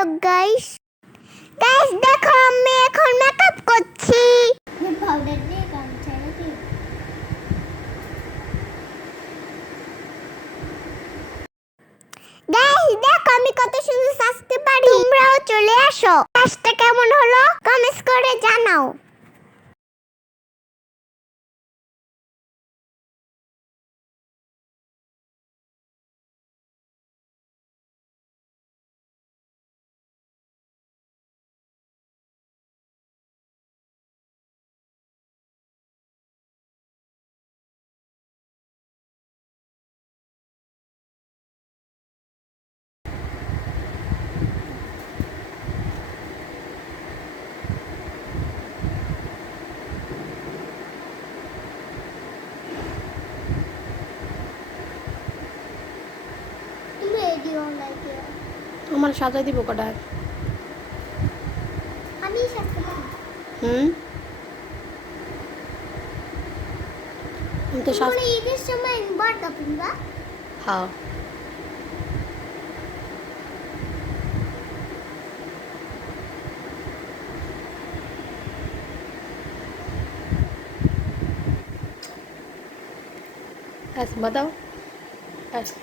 Hello guys guys দেখো আমি এখন মেকআপ করছি। গাইস দেখো আমি কত সুন্দর সাজতে পারি। তোমরাও চলে আসো। কাজটা কেমন হলো? কমেন্টস করে জানাও। আমার সাজাই দিব কটা? আমি হুম? তো সাজ ঈদের সময় হ্যাঁ বাতাও আচ্ছা